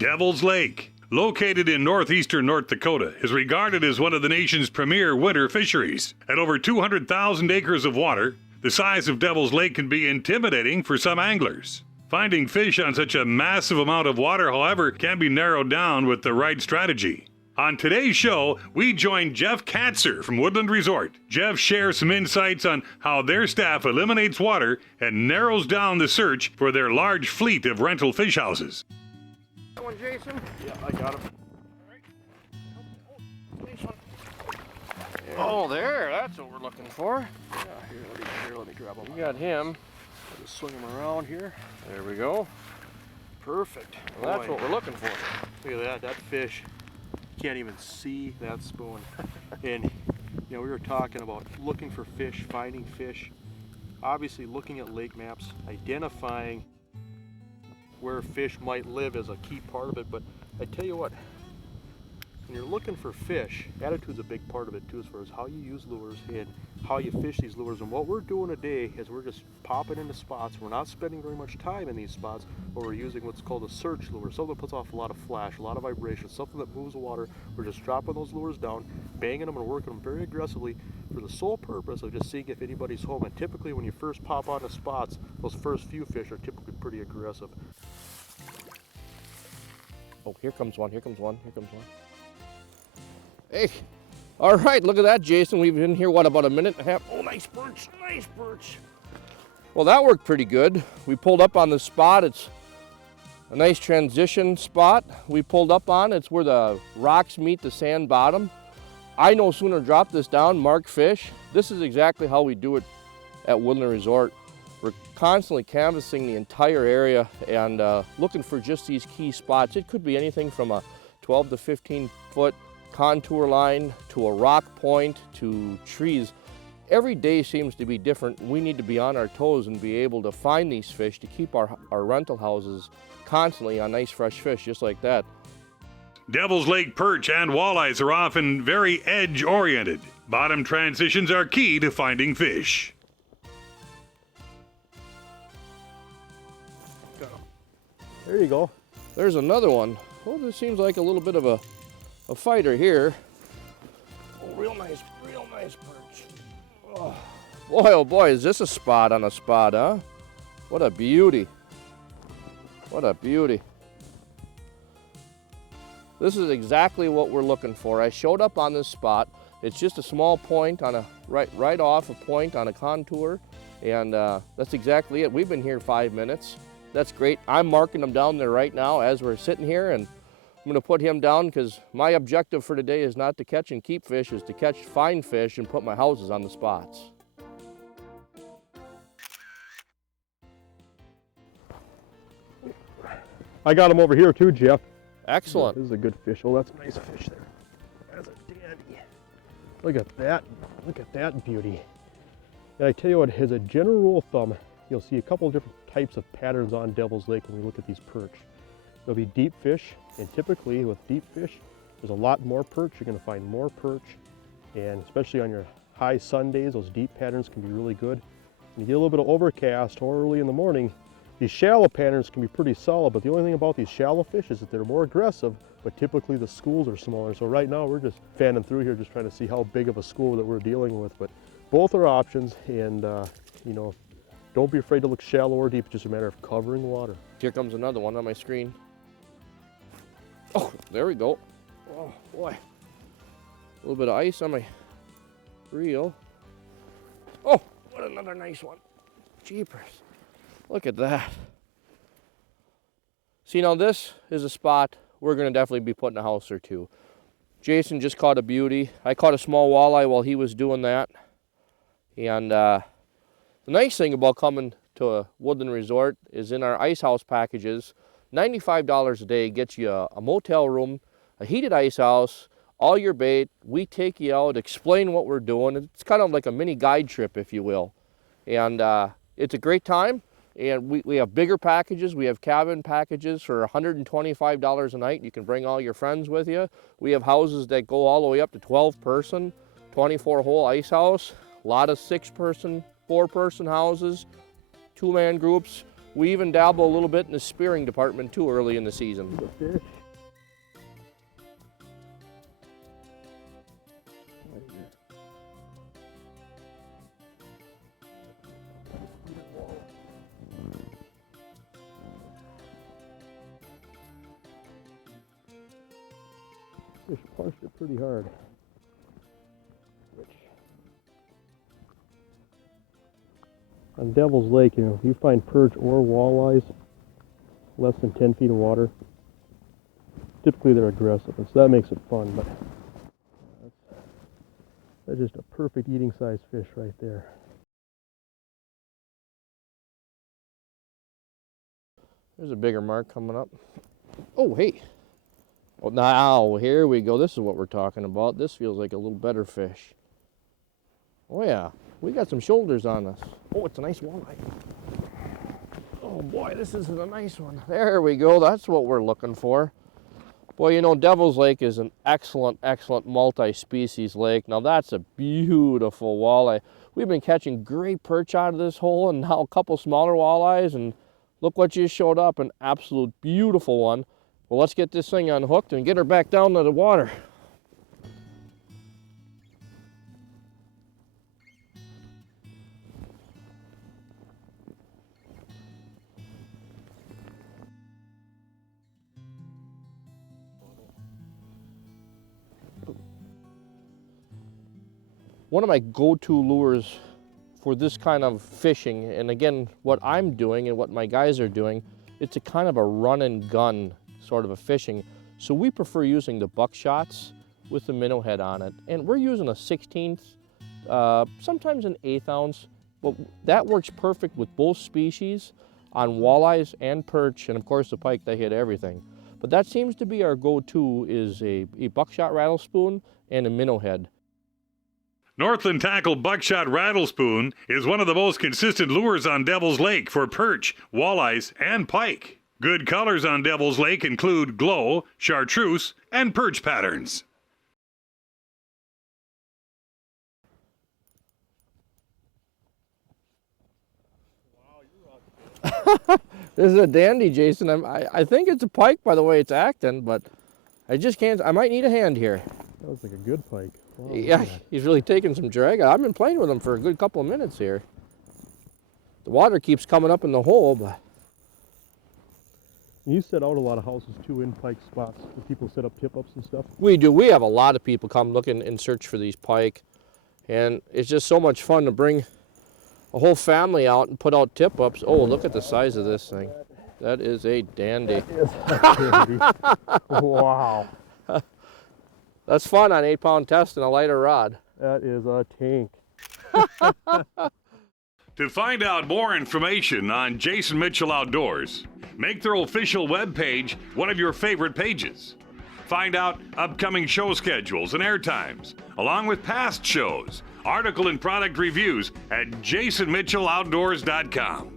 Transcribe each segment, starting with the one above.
Devil's Lake, located in northeastern North Dakota, is regarded as one of the nation's premier winter fisheries. At over 200,000 acres of water, the size of Devil's Lake can be intimidating for some anglers. Finding fish on such a massive amount of water, however, can be narrowed down with the right strategy. On today's show, we join Jeff Katzer from Woodland Resort. Jeff shares some insights on how their staff eliminates water and narrows down the search for their large fleet of rental fish houses. That one, Jason? Yeah, I got him. Oh, there, that's what we're looking for. Yeah, here, let me grab him. We got him. I'll just swing him around here. There we go. Perfect. Well, that's what we're looking for. Look at that fish. Can't even see that spoon. And you know, we were talking about looking for fish, finding fish, obviously looking at lake maps, identifying where fish might live is a key part of it. But I tell you what, when you're looking for fish, attitude's a big part of it too, as far as how you use lures and how you fish these lures. And what we're doing today is we're just popping into spots. We're not spending very much time in these spots, but we're using what's called a search lure. Something that puts off a lot of flash, a lot of vibration, something that moves the water. We're just dropping those lures down, banging them and working them very aggressively for the sole purpose of just seeing if anybody's home. And typically when you first pop onto spots, those first few fish are typically pretty aggressive. Oh, here comes one, here comes one, here comes one. Hey, all right, look at that, Jason. We've been here, what, about a minute and a half? Oh, nice perch, nice perch. Well, that worked pretty good. We pulled up on the spot. It's a nice transition spot we pulled up on. It's where the rocks meet the sand bottom. I no sooner drop this down, mark fish. This is exactly how we do it at Woodland Resort. We're constantly canvassing the entire area and looking for just these key spots. It could be anything from a 12 to 15 foot contour line to a rock point to trees. Every day seems to be different. We need to be on our toes and be able to find these fish to keep our rental houses constantly on nice fresh fish just like that. Devil's Lake perch and walleyes are often very edge-oriented. Bottom transitions are key to finding fish. There you go. There's another one. Well, this seems like a little bit of a fighter here. Oh, real nice perch. Oh boy, is this a spot on a spot, huh? What a beauty. What a beauty. This is exactly what we're looking for. I showed up on this spot. It's just a small point on a right off a point on a contour, and that's exactly it. We've been here 5 minutes. That's great. I'm marking them down there right now as we're sitting here, and I'm going to put him down because my objective for today is not to catch and keep fish, is to catch, find fish, and put my houses on the spots. I got him over here too, Jeff. Excellent. This is a good fish. Oh, that's a nice fish there. That's a dandy. Look at that. Look at that beauty. And I tell you what, as a general rule of thumb, you'll see a couple of different types of patterns on Devil's Lake when we look at these perch. There'll be deep fish, and typically with deep fish, there's a lot more perch. You're going to find more perch, and especially on your high sun days, those deep patterns can be really good. When you get a little bit of overcast or early in the morning, these shallow patterns can be pretty solid, but the only thing about these shallow fish is that they're more aggressive, but typically the schools are smaller. So right now we're just fanning through here, just trying to see how big of a school that we're dealing with. But both are options, and you know, don't be afraid to look shallow or deep. It's just a matter of covering water. Here comes another one on my screen. Oh, there we go. Oh boy. A little bit of ice on my reel. Oh, what another nice one. Jeepers. Look at that. See, now this is a spot we're going to definitely be putting a house or two. Jason just caught a beauty. I caught a small walleye while he was doing that. And the nice thing about coming to a Woodland Resort is in our ice house packages, $95 a day gets you a motel room, a heated ice house, all your bait. We take you out, explain what we're doing. It's kind of like a mini guide trip, if you will. And it's a great time. And we have bigger packages. We have cabin packages for $125 a night. You can bring all your friends with you. We have houses that go all the way up to 12-person, 24-hole ice house. A lot of 6-person, 4-person houses, 2-man groups. We even dabble a little bit in the spearing department too early in the season. Fish. Fish punched it pretty hard. On Devil's Lake, you know, if you find perch or walleyes less than 10 feet of water, typically they're aggressive, and so that makes it fun, but that's just a perfect eating size fish right there. There's a bigger mark coming up. Oh, hey. Well, now, here we go. This is what we're talking about. This feels like a little better fish. Oh, yeah. We got some shoulders on us. Oh, it's a nice walleye. Oh, boy, this is a nice one. There we go. That's what we're looking for. Boy, you know, Devil's Lake is an excellent, excellent multi-species lake. Now, that's a beautiful walleye. We've been catching great perch out of this hole and now a couple smaller walleyes, and look what just showed up, an absolute beautiful one. Well, let's get this thing unhooked and get her back down to the water. One of my go-to lures for this kind of fishing, and again, what I'm doing and what my guys are doing, it's a kind of a run and gun sort of a fishing. So we prefer using the buckshots with the minnow head on it. And we're using a 1/16, sometimes an 1/8 ounce, but that works perfect with both species on walleyes and perch, and of course the pike, they hit everything. But that seems to be our go-to, is a buckshot rattle spoon and a minnow head. Northland Tackle Buckshot Rattle Spoon is one of the most consistent lures on Devil's Lake for perch, walleyes, and pike. Good colors on Devil's Lake include glow, chartreuse, and perch patterns. This is a dandy, Jason. I think it's a pike by the way it's acting, but I just can't. I might need a hand here. That was like a good pike. Wow, yeah, he's really taking some drag. I've been playing with him for a good couple of minutes here. The water keeps coming up in the hole, but... You set out a lot of houses too in pike spots where people set up tip-ups and stuff? We do. We have a lot of people come looking and search for these pike. And it's just so much fun to bring a whole family out and put out tip-ups. Oh, look at the size of this thing. That is a dandy. That is a dandy. Wow. That's fun on 8-pound test and a lighter rod. That is a tank. To find out more information on Jason Mitchell Outdoors, make their official webpage one of your favorite pages. Find out upcoming show schedules and air times, along with past shows, article and product reviews at jasonmitchelloutdoors.com.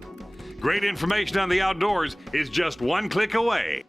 Great information on the outdoors is just one click away.